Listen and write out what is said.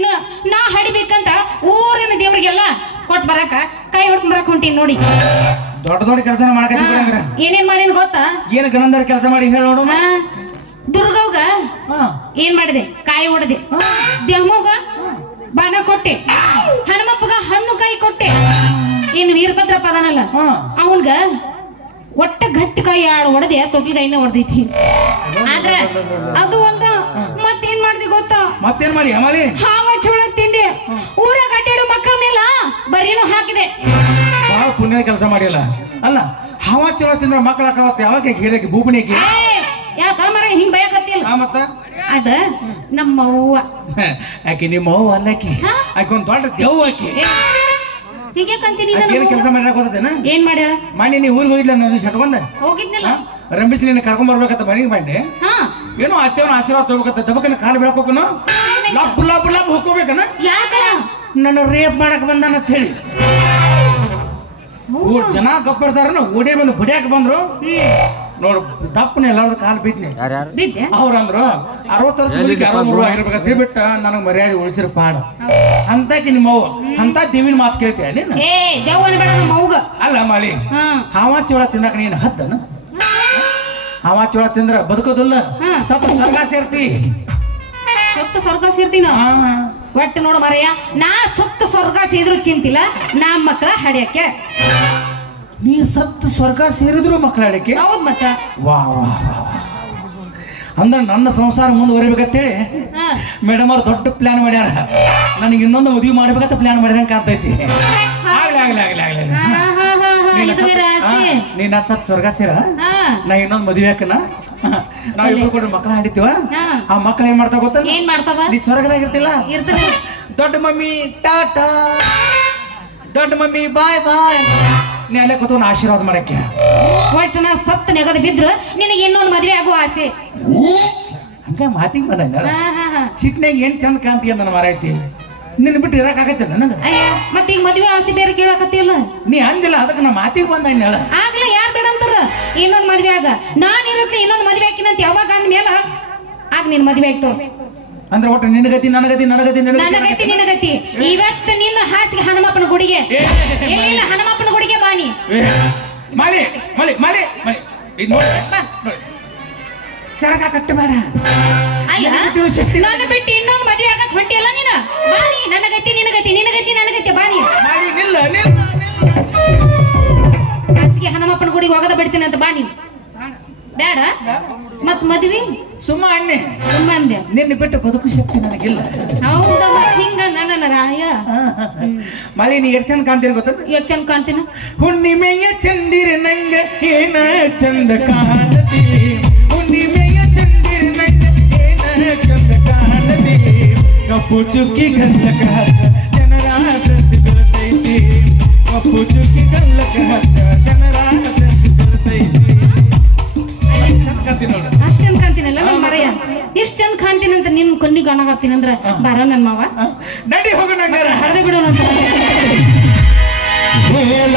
ನಾ ಹಡಿಬೇಕಂತ ಊರಿನ ದೇವ್ರಿಗೆಲ್ಲ ಕೊಟ್ಟು ಬರಾಕ ಕೈ ಹೊಡ್ಕೊಂಡ್ ಬರಾಕ್ ಹೊಂಟೀನಿ ನೋಡಿ. ದೊಡ್ಡ ದೊಡ್ಡ ಕೆಲಸ ಮಾಡಕತ್ತೀರ. ಏನೇನ್ ಮಾಡೀನಿ ಗೊತ್ತಾ? ಏನು ಗಣಂದರ ಕೆಲಸ ಮಾಡಿ ಹೇಳ ನೋಡು. ದುರ್ಗವ್ಗ ಏನ್ ಮಾಡಿದೆ? ಕಾಯಿ ಹೊಡೆದೆ. ದೇವಗ ಬಾಣ ಕೊಟ್ಟೆ. ಹನುಮಪ್ಪಗ ಹಣ್ಣು ಕಾಯಿ ಕೊಟ್ಟೆ. ಇನ್ ವೀರಭದ್ರ ಪದನಲ್ಲ ಅವನ್ಗ ಒಟ್ಟ ಗಟ್ಟಿ ಕಾಯಿ ಆಡ್ ಹೊಡೆದೆ, ತೊಟ್ಲಿ ಕೈನ ಹೊಡೆದೈತಿ. ಆದ್ರ ಅದು ಒಂದ ಮತ್ತೇನ್ ಮಾಡಿದೆ ಗೊತ್ತಾ? ಮತ್ತೇನ್ ಮಾಡಿ ಅಮಾಲಿ? ಹಾವ ಚೋಳ ತಿಂದೆ. ಊರ ಕಟ್ಟಿಡು ಮಕ್ಕಳ ಮೇಲ ಬರೀನು ಹಾಕಿದೆ. ಬಹಳ ಪುಣ್ಯದ ಕೆಲಸ ಮಾಡಿಲ್ಲ ಅಲ್ಲ. ಹಾವ ಚೋಳ ತಿಂದ್ರ ಮಕ್ಕಳ ಹಾಕವತ್ತ ಯಾವಾಗ ಗಿಡಕ್ಕೆ ಬೂಬಣಿಗೆ ಯಾಕ ಮರ ಹಿಂಗ್ ಭಯಕತ್ತಿಲ್ಲ. ಮತ್ತ ಅದ ನಮ್ಮ ಅವ್ವ ಆಕಿ ನಿಮ್ಮ ಅವ್ವ ಅಲ್ಲಕಿ ಆಕಿ ಒಂದ್ ದೊಡ್ಡ ದೇವ್ ಆಕಿ. ಹೀಗೆ ಕಂತೀನಿ. ಏನ್ ಕೆಲಸ ಮಾಡ್ಯಾಕ ಹೋದದೇನ? ಏನ್ ಮಾಡ್ಯಾಳ? ಮಾಡಿ ನೀ ಊರಿಗೆ ಹೋಗಿದ್ಲ ನಾನು ಶಟ್ಕೊಂಡ ಹೋಗಿದ್ನಲ್ಲ. ರಂಬಿಸಿ ನೀನು ಕರ್ಕೊಂಡ್ ಬರ್ಬೇಕಂತ ಮನೆಗೆ ಬಂದೆ. ಏನೋ ಅತ್ತೆವನ ಆಶೀರ್ವಾದ ತಗೋಬೇಕಂತ ದಬಕನ ಕಾಲು ಬೆಳಕೋಕನು ಲಬ್ ಲಬ್ ಲಬ್ ಹೋಗ್ಕೋಬೇಕನ. ಯಾಕ? ನನ್ನ ರೇಪ್ ಮಾಡಕ್ ಬಂದಾನ ಅಂತ ಹೇಳಿ ಜನ ಗಪ್ಪಿರ್ತಾರ. ಓಡಿ ಬಂದು ಬಡಿಯಾಕ ಬಂದ್ರು ನೋಡು. ದಪ್ಪನ ಎಲ್ಲಾರ್ದು ಕಾಲು ಬಿದ್ನಿ. ಅವ್ರಂದ್ರು 60 ವರ್ಷ 63 ಆಗಿರ್ಬೇಕಂತ ಬಿಟ್ಟ ನನಗ್ ಮರ್ಯಾದೆ ಉಳಿಸಿರ ಪಾಡ ಅಂತಾಕಿ ನಿಮ್ಮವ್ವ ಅಂತ ದೇವಿನ ಮಾತು ಕೇಳ್ತೀಯ ನೀನು? ಅಲ್ಲ ಮಾಲಿ, ಹಾವ ಚೋಳ ತಿನ್ನಕ ನೀನು ಹದ್ದನ? ಹಾವ ಚೋಳ ತಿಂದ್ರ ಬದುಕೋದಿಲ್ಲ, ಸತ್ತ ಸ್ವರ್ಗ ಸೇರ್ತಿ. ಸತ್ತ ಸ್ವರ್ಗ ಸೇರ್ತೀನ ಒಟ್ಟು ನೋಡು ಮರಯ್ಯ, ನಾ ಸತ್ತ ಸ್ವರ್ಗ ಸೇದ್ರು ಚಿಂತಿಲ್ಲ, ನಮ್ಮ ಮಕ್ಕಳ ಹಡ್ಯಾಕೆ. ನೀ ಸತ್ತು ಸ್ವರ್ಗ ಸೇರಿದ್ರು ಮಕ್ಕಳ ಅಡಕೆ? ಹೌದ್ ಮತ್ತ. ವಾ ವಾ ಅಂದ್ರ ನನ್ನ ಸಂಸಾರ ಮುಂದುವರಿಬೇಕಂತೇಳಿ ಮೇಡಮ್ ಅವ್ರು ದೊಡ್ಡ ಪ್ಲಾನ್ ಮಾಡ್ಯಾರ. ನನಗೆ ಇನ್ನೊಂದು ಮದುವೆ ಮಾಡ್ಬೇಕಂತ ಪ್ಲಾನ್ ಮಾಡಿದಂಗ ಕಾಣ್ತೈತಿ. ಆಗ್ಲಿ ಆಗ್ಲಿ ಆಗ್ಲಿ ಆಗ್ಲಿ ನೀನ್ ಸತ್ ಸ್ವರ್ಗ ಸೇರ, ನಾ ಇನ್ನೊಂದು ಮದುವೆ ಹಾಕನ. ನಾವ್ ಇಬ್ರು ಕೂಡ ಮಕ್ಕಳ ಹಾಡಿತೀವ. ಆ ಮಕ್ಕಳು ಏನ್ ಮಾಡ್ತಾವ ಗೊತ್ತ? ಏನ್ ಮಾಡ್ತಾವ? ನೀ ಸ್ವರ್ಗದಾಗ ಇರ್ತಿಲ್ಲ, ಇರ್ತದೆ. ದೊಡ್ಡ ಮಮ್ಮಿ ಟಾಟಾ, ದೊಡ್ಡ ಮಮ್ಮಿ ಬಾಯ್ ಬಾಯ್, ನೀ ಅಲ್ಲೇ ಕೂತ್ಕೊಂಡು ಆಶೀರ್ವಾದ ಮಾಡಕ್ಕೆ. ಒಟ್ಟು ನಾ ಸತ್ತ ನೆಗದ ಬಿದ್ರು ನಿನಗೆ ಇನ್ನೊಂದು ಮದುವೆ ಆಗುವ ಆಸೆ. ಹಂಗ ಮಾತಿಗೆ ಬಂದ ಸಿಟ್ನಾಗ ಏನ್ ಚಂದ ಕಾಂತಿ ನನ್ನ ಮಾರಾಯ್ತಿ. ನಿನ್ನ ಬಿಟ್ಟು ಇರಕ್ ಆಗತ್ತೆ ನನಗ. ಮತ್ತೆ ಈಗ ಮದುವೆ ಆಸೆ ಬೇರೆ ಕೇಳಕತ್ತಿಲ್ಲ. ನೀ ಅಂದಿಲ್ಲ, ಅದಕ್ಕೆ ನಾ ಮಾತಿಗೆ ಬಂದ ಹೇಳ. ಆಗ್ಲೇ ಯಾರು ಬೇಡ ಅಂತಾರ ಇನ್ನೊಂದ್ ಮದ್ವೆ ಆಗ. ನಾನ್ ಇರುತ್ತೆ ಇನ್ನೊಂದ್ ಮದ್ವೆ ಹಾಕಿನಂತ ಯಾವಾಗ ಅಂದ್ಮೇಲ ಆಗ ನಿನ್ ಮದ್ವೆ ಆಗಿ ತೋರ್ಸಿ. ಅಂದ್ರೆ ಒಟ್ಟು ನಿನಗತಿ ನನಗತಿ ನನಗತಿ ನನಗತಿ ನಿನಗತಿ. ಇವತ್ತು ನಿನ್ನ ಹಾಸಿಗೆ ಹನುಮಪ್ಪನ ಗುಡಿಗೆ ಇಲ್ಲ, ಹನುಮಪ್ಪನ ಗುಡಿಗೆ ಬಾನಿ. ಮಾಲಿ ಮಾಲಿ ಮಾಲಿ ಮಾಲಿ ಸರಕ ಕಟ್ಟು ಬೇಡ. ನಾನು ಬಿಟ್ಟು ಇನ್ನೊಂದು ಮದುವೆ ಆಗಕ್ ಹೊಂಟಿಯಲ್ಲ ನೀನು. ಬಾನಿ, ನನಗತಿ ನಿನಗತಿ ನಿನಗತಿ ನನಗತಿ ಬಾನಿ. ಹಾಸಿಗೆ ಹನುಮಪ್ಪನ ಗುಡಿಗೆ ಹೋಗದ ಬಿಡ್ತೀನಿ ಅಂತ ಬಾನಿ. ಬೇಡ ಮತ್ ಮದ್ವಿ ಸುಮ್ಮ ಅನ್ನೆ ಸುಮ್ಮ ಅಂದೆ. ನಿನ್ನ ಬಿಟ್ಟು ಬದುಕು ಶಕ್ತಿ ನನಗಿಲ್ಲ. ಹೌದಾ? ಹಿಂಗ ನನ್ನ ರಾಯ. ಮಳಿ ನೀ ಎಷ್ಟು ಚಂದ ಕಾಣ್ತೀರಿ ಗೊತ್ತ? ಎಷ್ಟು ಚಂದ ಕಾಣ್ತೀನ? ಹುಣ್ಣಿಮೆಯ ಚಂದಿರ ನಂಗ ಏನ ಚಂದ ಕಾಣತಿ, ಹುಣ್ಣಿಮೆಯ ಚಂದಿರ ನಂಗ ಏನ ಚಂದ ಕಾಣತಿ, ಕಪ್ಪು ಚುಕ್ಕಿ ಗಲ್ಲಕ ಜನರ ಪ್ರತಿ ಬರ್ತೈತಿ, ಕಪ್ಪು ಚುಕ್ಕಿ ಗಲ್ಲಕ ಜನರ ಪ್ರತಿ ಬರ್ತೈತಿ. ಅಷ್ಟ್ ಚಂದ ಕಾಣ್ತೀನಲ್ಲ ನನ್ ಮರಯ್ಯ. ಎಷ್ಟ್ ಚಂದ ಕಾಣ್ತೀನಂತ ನಿನ್ ಕಣ್ಣಿಗೆ ಕಾಣಕತ್ತೀನಂದ್ರ ಬಾರ ನನ್ ಮಾವ ನಡಿ ಹೋಗೋಣ, ಹಳದೆ ಬಿಡೋಣ ಅಂತ.